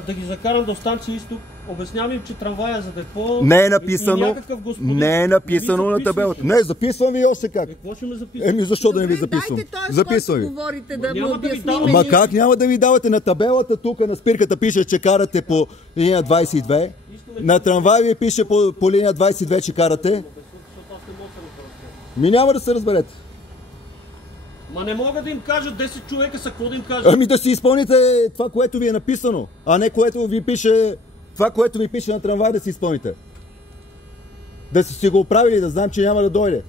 да ги закарам до станция Изток. Обяснявам им, че трамвая е за депо. Не е написано. Не е написано на табелата. Не, записвам ви още как. Какво ще ме записвам? Еми защо да не ви записвам? Записвам ви. Говорите да му Няма да ви обясним. давам. Ама как няма да ви давате на табелата тук на спирката пише, че карате по линия 22. На трамвай ви пише по линия 22, че карате. Ми няма да се разберете. Ма не мога да им кажа 10 човека са, какво да им кажа? Ами да си изпълните това, което ви е написано, а не което ви пише, това, което ви пише на трамвай да си изпълните. Да си го оправили, да знам, че няма да дойде.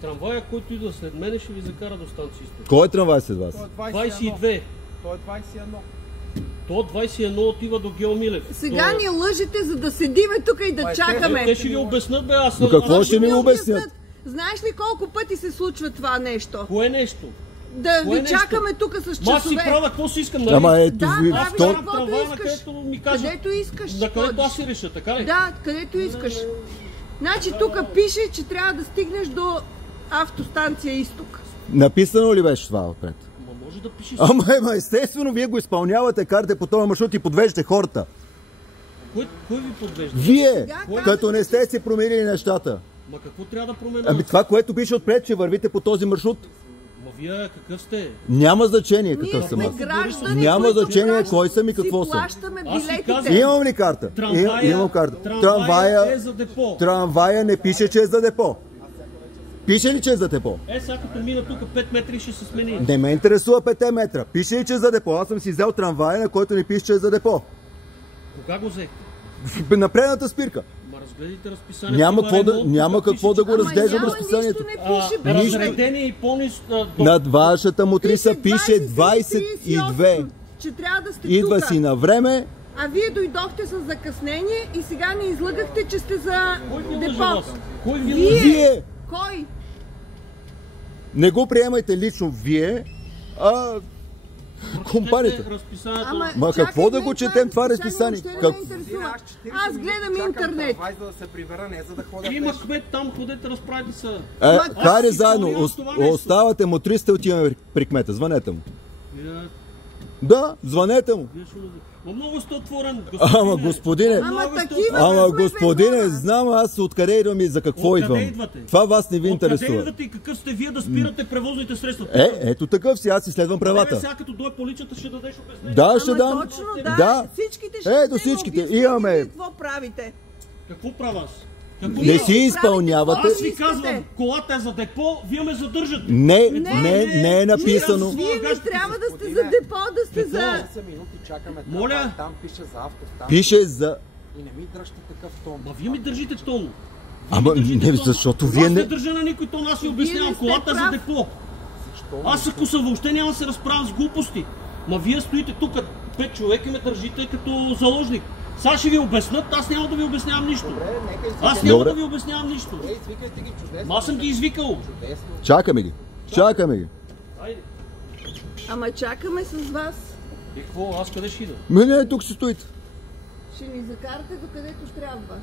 Трамвая, който идва след мене, ще ви закара до станция Изток. Кой е трамвай след вас? 22. Той е 21. То 21 отива до Геомилев. Сега ни лъжете, за да седиме тук и да чакаме. Те ще ви обяснат, бе, аз... Но какво ще ми обяснят? Знаеш ли колко пъти се случва това нещо? Кое нещо? Да Кое ви нещо? чакаме тук с Ма аз си часове. правя, какво си искам, нали? Ама ето Да, ви, правиш то... каквото Трамвая, на искаш. където ми кажат. Където искаш. На където ходиш. аз си реша, така ли? Да, където искаш. Значи тук пише, че трябва да стигнеш до автостанция Изток. Написано ли беше това отпред? Ма може да пише... Ама естествено, вие го изпълнявате, карате по този маршрут и подвеждате хората. Кой ви подвежда? Вие, Сега като не сте си променили нещата. Ма какво трябва да променя? Ами това, което пише отпред, че вървите по този маршрут, Ма вие какъв сте? няма значение Ние какъв съм сме аз. граждани, Няма които значение плащат, кой съм и си какво съм. плащаме Аз си билетите. казвам- Имам ли карта? Имам карта. Трамвая е за депо. Трамвая не пише, че е за депо. Пише ли, че е за депо? Сега като мина тук 5 метри ще се смени. Не ме интересува 5 метра. Пише ли, че е за депо? Аз съм си взел трамвая, на който не пише, че е за депо. Кога го взехте? На предната спирка. Ма разгледайте разписанието. Няма какво да го разглеждам разписанието. Нищо не пише, бе. Разредени и по-низ... Над вашата мотриса пише 22. Че трябва да сте Идва тука. си на време. А вие дойдохте с закъснение и сега ни излъгахте, че сте за Кой ви лъже депо. вас? Кой ви Вие. лъже? Вие Кой? не го приемайте лично вие, а компанията. Разписанието. Ма чакай, какво да не, го четем това чакай, разписание? въобще не Как- ме интересува. Аз гледам интернет. За да се прибера, не за да ходя Има пеш. кмет там, ходете, разправите се. Хайде си заедно, изпълнявам това нещо. оставате му 300, отиваме при кмета, звънете му. Вие- Да, звънете му. вие ще лъжете. Ма много сте отворен, Ама господине, Ама Много сте такива ама сме, бе, господине, хора. знам аз откъде идвам и за какво Откъде идвам. идвате? Това вас не ви Откъде интересува. идвате и какъв сте вие да спирате превозните средства? Ето такъв си, аз си следвам Правата. правата. Сега като дойде полицията ще дадеш обяснение. Да, ще Ама дам. точно, Да. Всичките ще Ето дадем всичките, обяснение имаме. Какво правите? Какво правя аз? Какво Не правя? си изпълнявате. Аз ви казвам, колата е за депо, вие ме задържате. Не е написано. Вие не трябва да сте за депо, да сте за... 8 минути чакаме. Моля? Там пише за автостан. Пише за... И не ми дръжте такъв тон. Ма вие ми държите тон. Ама не, защото вие Аз не не... държа на никой тон, аз ви Вие обяснявам, не сте колата е за прав. депо. Защо? Аз ако съм въобще няма да се разправям с глупости. Ма вие стоите тук 5 човека и ме държите като заложник. Сега ще ви обяснат, аз няма да ви обяснявам нищо. Добре, нека Аз извикайте. няма Добре. да ви обяснявам нищо. Добре, извикайте ги чудесно. Ма аз съм ги извикал. Чудесно. Чакаме ги. Чакаме ги. Айде. Ама чакаме с вас. И какво? Аз къде ще ида? Не, тук си стоите. Ще ни закарате докъдето трябва.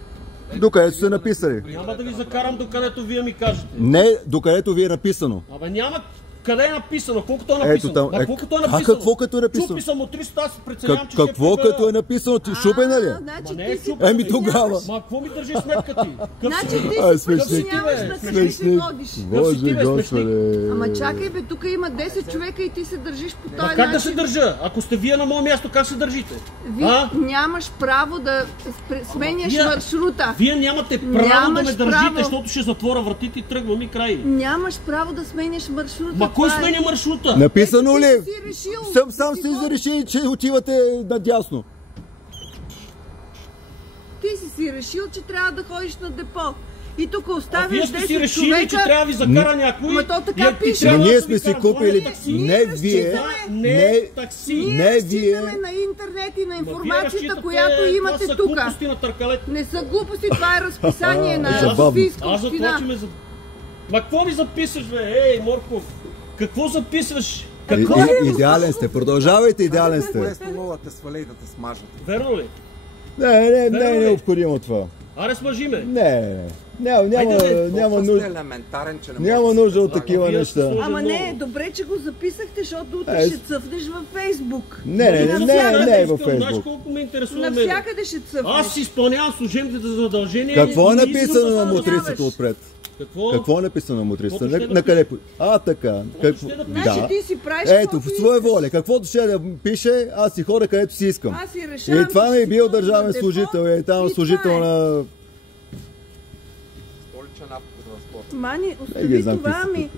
Докъдето сте написали. Няма да ви закарам докъдето вие ми кажете. Не, докъдето ви е написано. Абе няма къде е написано, колкото е написано. там, Ма колкото е написано. какво като е написано? Чупи съм от 300, аз преценявам, че ще Какво прибера. като е написано? Ти шупена ли? е? Значи Ма не е ти си чупена. Еми тогава. Ма какво ми държи сметка ти? Значи ти Ай, си смешник. преценяваш на къде се Смешник. водиш. Боже, господи. Ама чакай бе, тук има 10 човека и ти се държиш по Ма този как да се начин. държа? Ако сте вие на мое място, как се държите? Вие нямаш право да сменяш вие- маршрута. Вие нямате право да Нямаш ме държите, право. защото ще затворя вратите и тръгвам и край. Нямаш право да сменяш маршрута. Ма кой Това е. сменя маршрута? Написано Ти ли? си решил. Сам Ти си ходиш. решили, че отивате надясно. Ти си решил, че трябва да ходиш на депо. И тук А оставяш вие 10 сте си решили, човека. че трябва да ви закара някой. Ма то така и ако ти пише. трябва Но ние да сме ви си кара, купили... това е такси. Не вие. Това не Не, е такси. не вие. Разчитаме на интернет и на Ма вие информацията, разчитате, която това имате са тук. глупости на търкалета. Не са глупости, това е разписание на забавно. Софийска Аз за това, община. че ме... Ма какво ми записваш, бе? Ей, Морков! Какво записваш? Какво? Идеален сте, продължавайте, идеален сте. Лесно много те свалей да те смажат. Верно ли? Не е необходимо това. Аре смажи ме. Не. Няма Толкова сте нужда. елементарен, че не Няма може да нужда се от предлага. такива Вие неща. сте сложили Ама не, много. добре, че го записахте, защото утре ще цъфнеш във Фейсбук. Не е във Знаеш Фейсбук. колко ме интересува мен? Навсякъде ще цъфнеш. Аз си изпълнявам служебните задължения. Какво е и не искам написано да на се мотрисата отпред? Какво? Е написано на мотрисата? Каквото ще На къде? така. ще да Значи Да. ти си правиш Ето, каквото в своя искаш. воля. Каквото ще да пише, аз си хора където си искам. Аз си решавам. И това че ми е си бил ходя държавен на депо служител. И там и служител това е. на... Столичен автотранспорт. Мани, ги остави знам това какви са ми.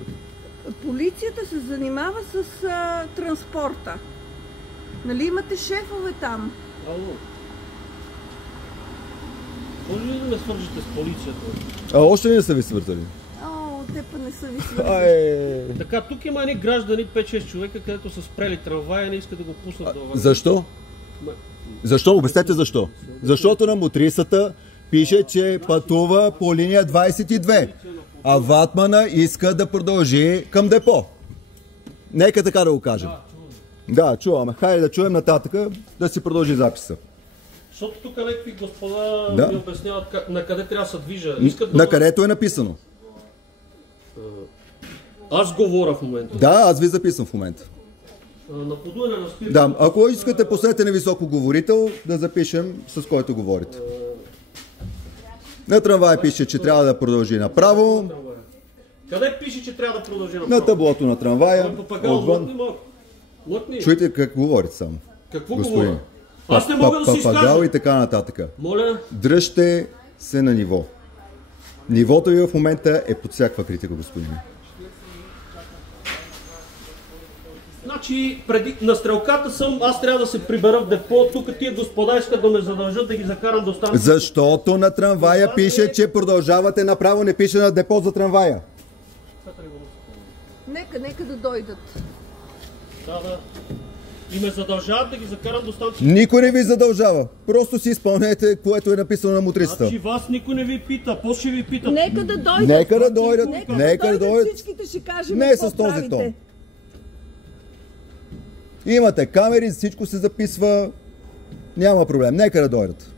Полицията се занимава с транспорта. Нали имате шефове там? Ало. Може ли да ме свържете с полицията? Още не са ви свързали. О, те па не са ви свързани. Ай, Така, тук има едни граждани, 5-6 човека, където са спрели трамвая и не искат да го пуснат да върви. защо? Ма- Защо? Обяснете защо. Защото на мотрисата пише, че пътува по линия 22, а ватмана иска да продължи към депо. Нека така да го кажем. Да, чуваме. Хайде да чуем нататък, да си продължи записа. Защото тук някакви господа Да. ми обясняват на къде трябва да се движа. Искат На да... където е написано. Аз говоря в момента. Да, аз ви записвам в момента. На подуене на спирка. Да, ако искате последете на високоговорител, да запишем с който говорите. На трамвай пише, че трябва да продължи направо. Къде пише, че трябва да продължи На направо? таблото на трамвая, Папагал, млътни отвън. малко. Млътни. Чуйте как говорите само. Какво Господин. говоря? Аз не мога да си Папагал изкажа. и така нататък. Моля, Дръжте се на ниво. Нивото ви в момента е под всякаква критика, господин. значи на стрелката съм, аз трябва да се прибера в депо, тук тия господа искат да ме задължат да ги закарам до станция. Защото на трамвая пише, че продължавате направо, не пише на депо за трамвая. Нека да дойдат. Да. И ме задължават да ги закарам до станция. Никой не ви задължава. Просто си изпълнете, което е написано на мотрисата. Значи вас никой не ви пита, после ще ви пита. Нека да дойдат. Нека да дойдат. Нека да дойдат. Всичките ще кажем Не какво с този правите. тон. Имате камери, всичко се записва. Няма проблем. Нека да дойдат.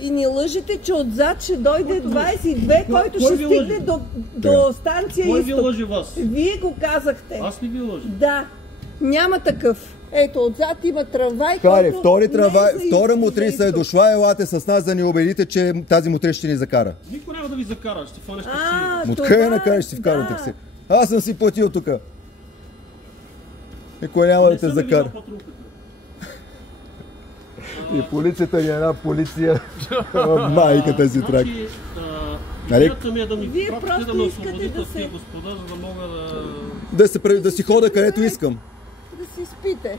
И ни лъжете, че отзад ще дойде 22, който ще ви стигне лъже? до станция Кой ви Изток. лъже вас? Вие го казахте. Аз не ви лъжа. Да. Няма такъв. Ето, отзад има трамвай, Хайде, който втори не трамвай, е за втора Изток, мотриса за е Изток. дошла, елате с нас да ни убедите, че тази мотриса ще ни закара. Никой няма да ви закара, ще фанеш такси. Откъде това- накъде ще си вкарам да. такси? Аз съм си платил тук. Никой няма да те закара. И полицията ни е една полиция. Майката си трак. Нали? Идеята ми е да ми Вие пратите просто да ме искате освободите да от тия се- господа, за да мога да... Да си хода където искам. Да си спите.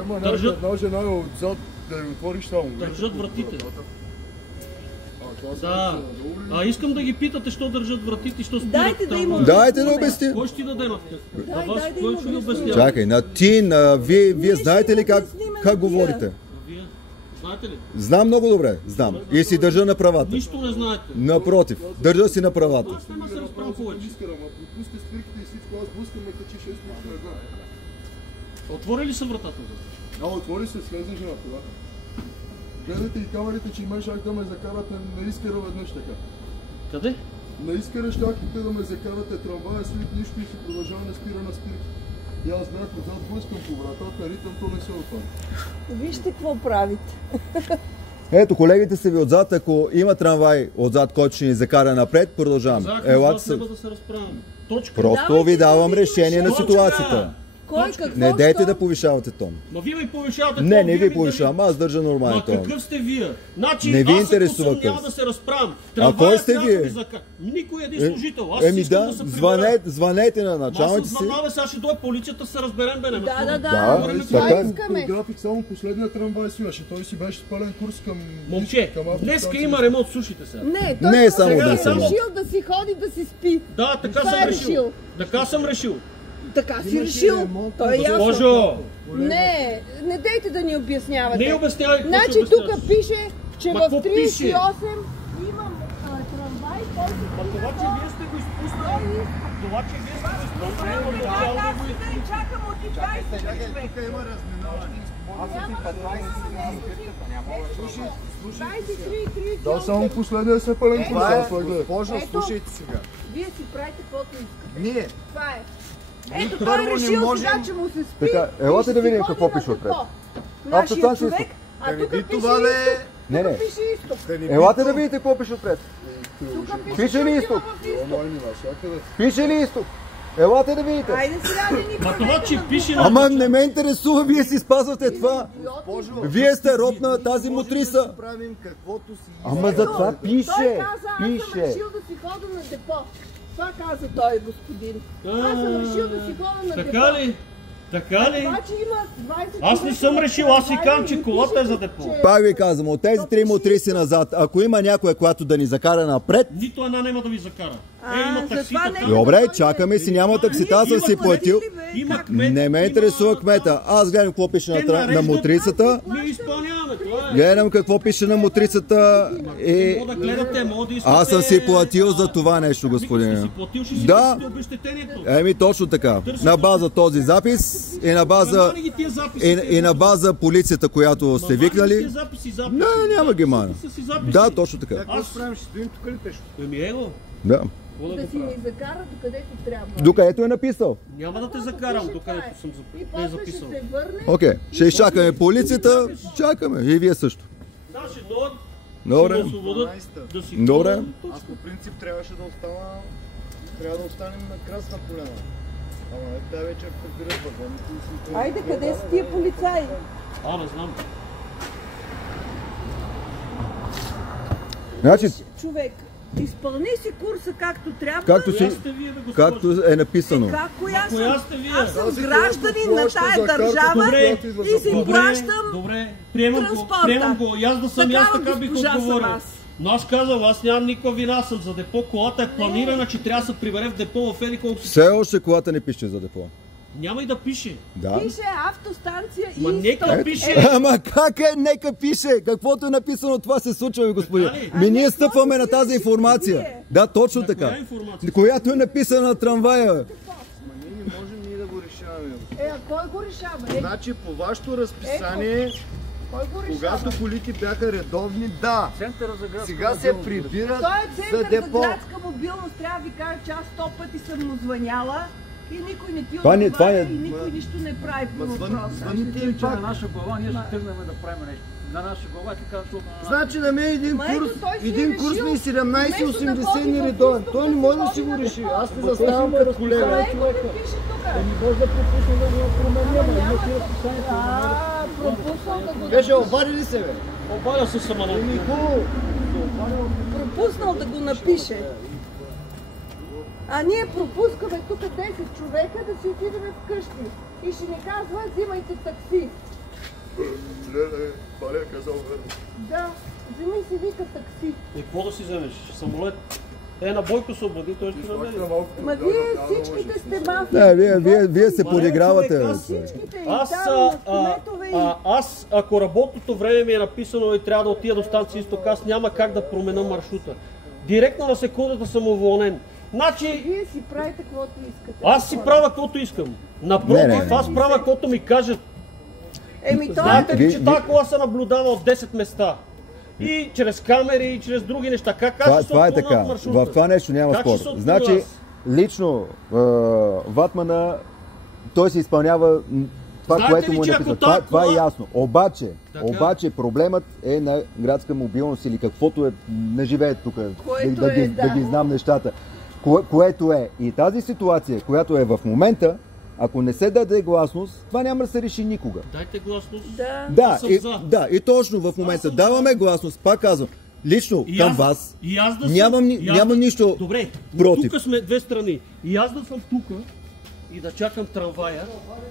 Ема Държат- може най-отзад да ви отвориш само. Държат вратите. Това са Да. А искам да ги питате, що държат вратите, що спират. Дайте да им трамвая. Дайте да обясни. Кой ще ти даде на Дай, вас? дай да Кой им ще ви обясня. обяснява? Чакай, вие Ние знаете ще ли как обясним на как тия. говорите? Вие знаете ли? Знам много добре, знам. И си държа на правата. Нищо не знаете. Напротив, държа си на правата. Аз няма да се разправям повече. Искам, ама пропусти спирките и всичко, аз блъскам ме качи 6 минути на глава. Отвори ли се вратата? Отвори се, слезеш на колата. Гледайте и камерите, че имаш как да ме закарате на Искъра веднъж така. Къде? На Искъра щяхте да ме закарате трамвая след нищо и си продължава да спира на спирки. И аз бях отзад, блъскам по вратата, ритъм, то не се отваря. Вижте какво правите. Ето, колегите са ви отзад, ако има трамвай отзад, който ще ни закара напред, продължаваме. Казах, Елате аз се. няма да се разправям. Точка. Просто Давайте ви да давам видим решение на точка. ситуацията. Кой какво? Не дейте що? да повишавате тон. Ма вие ми повишавате Не, тон, не вие ви повишавам, аз държа нормален Ма тон. какъв сте вие? Значи, Не ви аз интересува ако съм, няма какъв да се разправям. кой сте трябва вие? да ви Никой един служител. Аз Еми искам да, да се прибера. звънете на Ма аз началните съм си. звънал, сега ще дойде полицията, се разберем, бе, не ме Да, слушай. Да, това така. искаме. По график само последния трамвай си имаше, той си беше спален курс към... Момче, към днеска автостанция. има ремонт, слушайте сега. Не, той Не е просто само е днес ремонт. решил да си ходи да си спи. Да, така Това съм е решил. решил. Така съм решил. Така си Имаше решил. ремонт, Той е ясно. Божо! Не дейте да ни обяснявате. Не обяснявай какво Значи ще тук обясняваш. пише, че Ма в какво пише? 38 имам трамвай, който Ма това, че вие сте го изпуснали. Това, че вие сте го изпуснали, означава да го изпуснали. чакам от 20 човек. Тук има разминаване. Аз съм ти 15 седи на спирката, няма лъжа. 23, Да, само последния се пълен Това е, концерт, гледай. госпожо, Ето. слушайте сега. Вие си правите каквото искате. Ние, Това е. Ето първо той не решил можем- сега, че му се спи. Така, елате и да ще видим си какво ходи пише на отпред. депо. Нашия Автостанция човек, а Да не тук би пише това да е- изток. Не, не. Тук пише изток. да ни Елате да видите какво пише отпред. Тук Пише ли че изток? отива в изток. Ама и навсякъде. Пише ли изток? Елате да видите. Айде сега да ни Ма това, правете че на пише глупа. Ама не ме интересува, вие си спазвате това. Идиоти. Вие сте роб на тази мотриса. Да си правим каквото си Ама Ето, за това Той пише. каза, аз съм Пише. решил да си хода на депо. Това каза той, господин. Аз съм решил да си хода на депо. Така ли? Така ли? Това, че има 20 Аз не съм решил, аз си казвам, че колата е за депо. Пак ви казвам, от тези три мотриси назад, ако има някоя, която да ни закара напред, Нито една няма да ви закара. А, Има затова таксита не- там. добре, чакаме си, няма таксита, аз съм си платил. Има кмет. Не ме има- интересува кмета. Аз гледам какво пише Те на нареждат- мотрицата. Ние изпълняваме, това е. Гледам какво пише на мотрицата и Мога да гледате, мога да искате... аз съм си платил за това нещо, Сте господин. си платил, ще си Да. платите обезщетението. Еми точно така. На база този запис и на база Мани ги тия записи. и на база полицията, която сте викнали. Тия записи. Не, няма ги мана. Записи са си записи. Да, точно така. Какво ще правим? Ще стоим тук ли пешо? Еми его, Да. какво да Да го си правя? ни закара докъдето трябва. Докъдето е написал. Няма да те Каквото закарам, пише, докъдето това е. съм И не е после ще записал. се върне. Окей, ще изчакаме полицията. Чакаме. И вие също. Значи, но Добре. ще ме освободят 12-та. да си Добре. ходя. Аз по принцип трябваше да остана... Трябва да останем на Красна поляна. Ама не тази вечер прибират вагоните и си... Айде, къде са тия полицаи? Абе, знам. Значи, Човек, изпълни си курса както трябва. както Коя си, сте вие, бе, госпожо? както е написано. Как, коя Коя съм? сте вие? Аз съм Тази, гражданин която на плаща тая за карта, държава добре, и си плащам. Добре, приемам го, транспорта. приемам го. И аз да съм, и аз Такава така бих госпожа съм отговорил. аз. Но аз казвам, аз нямам никаква вина, аз съм за депо. Колата е планирана, че трябва да се прибере в депо в еди колко си. Все още колата не пише за депо. Няма и да пише. Да. Пише автостанция Ма и нека изток. пише. Ама как е? Нека пише! Каквото е написано, това се случва, бе, господин. Така ли? Ми ние А не, стъпваме на какво тази пишете информация. вие? Да, точно На така. коя информация? Която е написана на трамвая. Ма ние не можем ние да го решаваме. А кой го решава? Значи по вашето разписание, Кой го решава? когато колите бяха редовни, да. Сега се прибират Той е за център за депо. градска мобилност. Трябва да ви кажа, че аз 100 пъти съм му звъняла и никой не ти Това не- това отговаря не- и никой нищо не прави по Ма въпроса. звъните им Че на пак. наша глава ние ще тръгнем да правим нещо. На наша глава ти казваш, защото на Значи на мен един Ма ето, курс, той си е един курс решил, ми е вместо да 17,80 ходи не в редовен. изток, Той да не може да ходи си го на реши. депо. Аз се заставам има като разписание. колега. Ама ето те пише тук. не може да пропусне да го променим. Ама Има няма ти то- разписанието. пропуснал да го Беше, напише. обади ли се, бе? Обаля се сама на Еми, хубаво. Пропуснал да го напише. А ние пропускаме тук 10 човека да си отидем вкъщи. И ще ни казва, взимайте такси. Леле, Балия казал верно. Да, вземи си вика такси. И какво да си вземеш? Самолет? На Бойко се обади, той ще намери. Пак на малко Ма подгадна, вие трябва да всичките лъжеш. сте мафия. Не, вие се Ма, подигравате. човек, бе, аз човек. Всичките и Аз, там, на кметове и... аз, ако работното време ми е написано и трябва да отида до станция Изток, аз няма как да променя маршрута. Директно на секундата съм уволнен. Значи, Вие си правите каквото искате. аз си правя каквото искам. Напротив, Не. аз правя каквото ми кажат. Еми той Знаете ли, Ви- че ви- тази кола се наблюдава от 10 места? И чрез камери, и чрез други неща. Как Това, ще се това е отклоня така. от маршрута? В това нещо няма Как спор. ще се отклоня Значи, аз? лично Ватмана, той се изпълнява това, Знаете което ли, му е че ако написано. тази Това е кола- ясно. Обаче, Така. проблемът е на градска мобилност или каквото е, не живее тук, Което да, е, да ги да. знам нещата. Което е. И тази ситуация, която е в момента, ако не се даде гласност, това няма да се реши никога. Дайте гласност. Да. Да, Аз съм и, за. да, и точно в момента съм даваме гласност, пак казвам, лично И към аз- вас, и аз да съм- нямам, и аз нямам да- нищо Добре, против. тук сме две страни. И аз да съм тук и да чакам трамвая.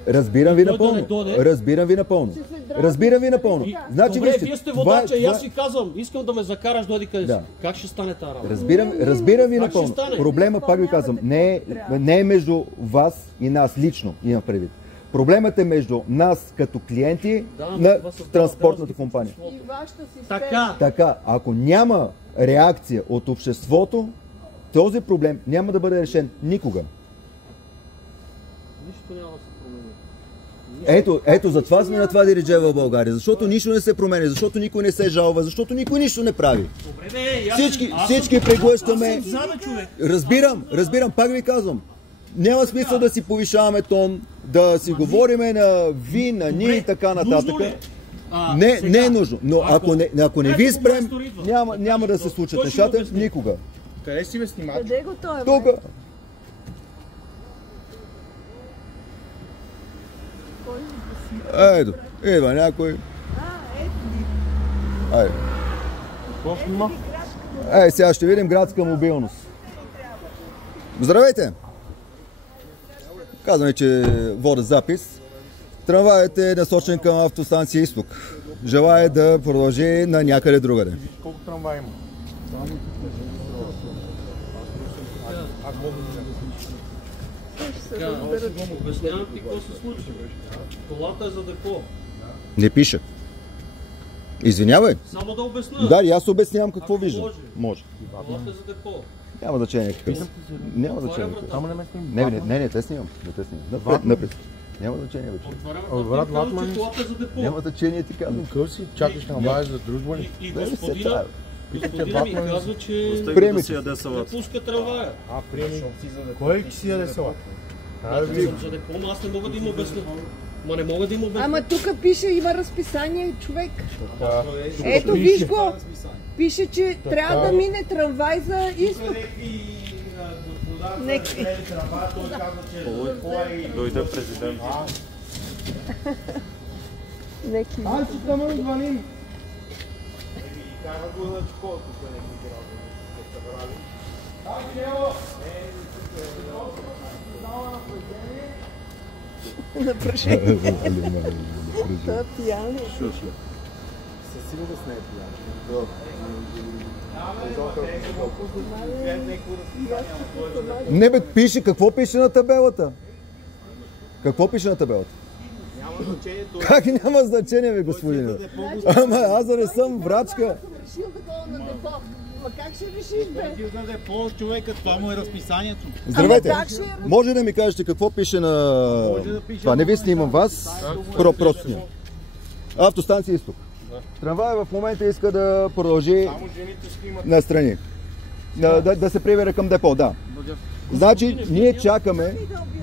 Разбирам ви Той да не напълно. дойде. Разбирам ви напълно. Ще се дразни. Разбирам ви напълно. И, Значи, добре, вижте, вие сте това е- водача и това аз си казвам, искам да ме закараш дойди къде си. Да. Как ще стане тази работа? разбирам ви Как ще напълно. стане? Проблема, пак ви казвам, не е между вас и нас лично, имам предвид. Проблемът е между нас като клиенти Да, на това създава транспортната разлика в компания. обществото. И вашата система. Така. Така, ако няма реакция от обществото, този проблем няма да бъде решен никога. Нищо няма да се промени. Ето, затова сме на това диридже в България. Защото нищо не се променя, защото никой не се жалва, защото никой нищо не прави. Добре, бе, Всички преглъщаме. Аз съм за, човек. Разбирам, пак ви казвам. Няма смисъл да си повишаваме тон, да си говориме на ви, на ние и така нататък. Не е нужно, но ако не ви спрем, няма да се случат нещата никога. Къде си бе снимач? Къде го той, бе? Тук. Ето, идва някой. Ето ги. Айде. Сега ще видим градска мобилност. Здравейте! Казваме, че вода запис. Трамваят е насочен към автостанция Изток. Желая да продължи на някъде другаде. Колко трамваи има? Обяснявам ти какво се случи. Колата е за депо. Не пише. Извинявай. Само да обясня. Да, и аз обяснявам какво Ако виждам. Може. Колата е за депо. Няма значение какъв. Няма значение. Само не ме снимам. Не, те снимам. Напред. Няма значение вече. Отварям вратата, че колата е за депо. Няма значение, ти казвам. Къв си? Чакаш трамвая за дружба ли? И господина ми казва, че Приеми. не пуска трамвая. Приеми. Кой си яде салат? Аз съм за депо, но аз не мога да им обясня. Ма не мога да им обясня. Ама тук пише, има разписание, човек. Ето, виж го. Пише, че трябва да мине трамвай за Изток. Нека. Дойде президент. Неки. Аз си там звъним. Напрежение. Той е пиян. Със сигурност не е пиян. Не бе, пише, какво пише на табелата? Какво пише на табелата? Няма значение. Как няма значение, бе, господине? Ама аз да не съм врачка. Решил да ходя на депо. Ма как ще решиш, бе? Да е по-човека, това му е разписанието. Здравейте. Ама как ще Може да ми кажете какво пише на... Това не ви снимам вас, просто снимам. Автостанция Изток. Трамвай в момента иска да продължи Само жените снимат. настрани. Да се прибере към депо, да. Значи, ние чакаме...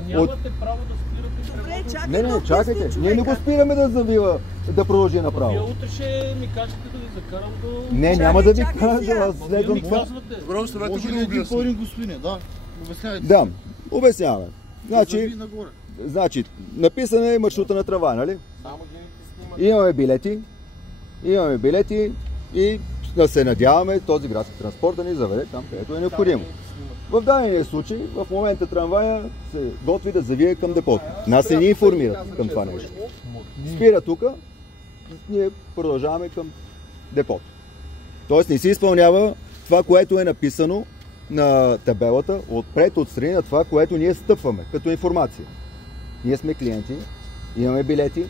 Нямате право да спирате трамвая. Не, чакайте. Ние не го спираме да завива, да продължи Вие направо. утре ще ми кажете да ви закарам до... Не, няма да ви Чакай кажа, сега. аз Вие следвам ми това. казвате. Добре, оставете го да един по един господине, да. Обяснявайте. Да, обясняваме. Значи, Нагоре. написан е маршрута на трамвай, нали? Само жените снимат. Имаме билети и да се надяваме този градски транспорт да ни заведе там, където е необходимо. В дадения случай, в момента трамвая се готви да завие към депото. Нас не ни информират към това нещо. Спира тук, ние продължаваме към депото. Тоест не се изпълнява това, което е написано на табелата, отпред, отстрани на това, което ние стъпваме като информация. Ние сме клиенти, имаме билети,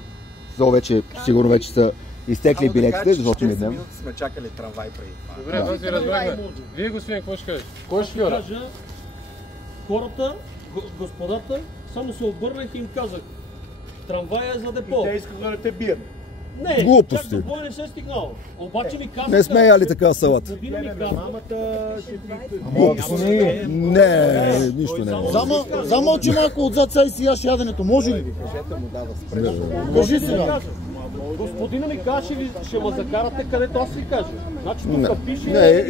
вече, сигурно вече са изтекли билетите, защото ми днем. Сме чакали трамвай преди това. Добре, това си разбрахме. Вие, господин, какво ще кажеш? Кой ще шофьора? Хората, господата, само се обърнах и им казах, трамвая е за депо. Те искаха да те бият. Не, Глупости. чак до бой не се е стигнало. Обаче ми казаха... Не сме яли така салат. Година ми казва. Не, нищо не е. Замълчи малко отзад сега и си яш яденето, може ли? Кажи сега. Господина ми каза, ще ме закарате където аз ви кажа. Значи тук пише... Не,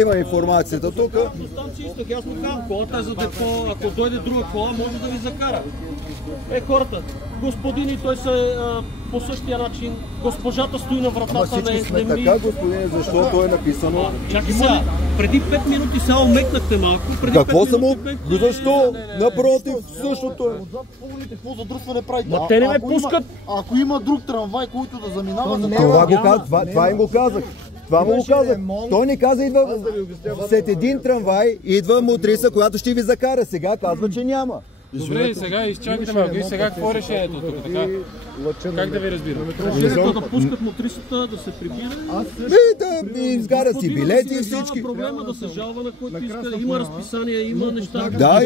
има информацията тук. Станция Изток, аз му казвам, колата е за депо, ако дойде друга кола, може да ви закара. Хората, господини, той се по същия начин, госпожата стои на Ама вратата, всички сме не ми... така, господине, защото е написано. Чакай сега, преди 5 минути сега омекнахте малко. Какво само? Защо? Напротив, същото е. Отзад половите, какво задръстване правите? Ма те не ме пускат. Ако има друг трамвай, който да заминава за Това им го казах. Това му го казах. Той ни каза, идва след един трамвай, идва мотриса, която ще ви закара. Сега казва, че няма. Добре, и сега изчакайте малко. И сега какво е решението тук? Така? Как да ви разбирам? Решението да пускат мотрисата, да се прибира Да изгарят си билети и всички. Няма проблема да се жалва на който иска. Има разписание, има неща. Да,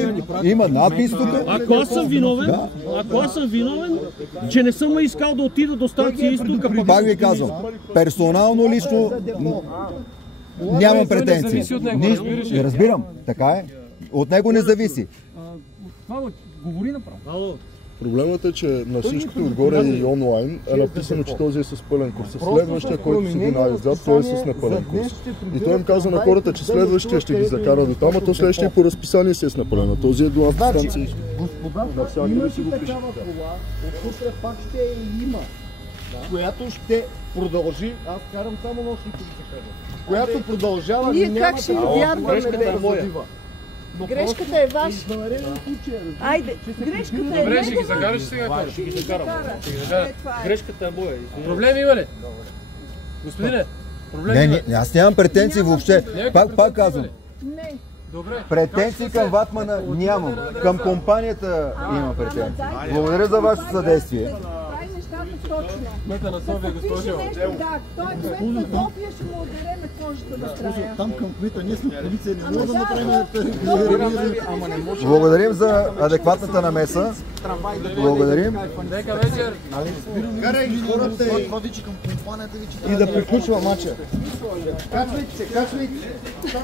има надпис тук. Ако аз съм виновен, че не съм искал да отида до станция Изток, Пак ви казвам, персонално лично нямам претенции. зависи от него, разбираш ли? Разбирам, така е. От него не зависи. Това говори направо. Проблемът е, че на всичкото отгоре и онлайн е написано, че този е с пълен курс. Следващия, който седи най-отзад, той е с непълен курс. И той им каза на хората, че следващия ще ги закара до там, а то следващия по разписание си е с непълен. Този е до автостанция. Господа, има си такава кола, отутре пак ще има, която ще продължи, аз карам само нощни, която продължава, Ние няма как ще ви право вярваме, да бе? задива. Грешката е ваша. Айде, грешката е Добре, ще ги негова. закараш сега. Ще ги закара. Това е. Грешката е моя. Проблем има ли? Господине, проблем има ли? Не, аз нямам претенции въобще. Пак казвам. Не. Добре. Претенции към Ватмана нямам. Към компанията имам претенции. Благодаря за вашето съдействие. Прави нещата точно. Кмета на София, Пише госпожо. нещо, да, той кмет на София ще му отдереме кожата накрая. Там към кмета, ние сме полиция, не Ама можем да да, Благодарим за адекватната намеса. Благодарим. Нека вечер. карай хората и да приключва матча. Качвайте се, качвайте се.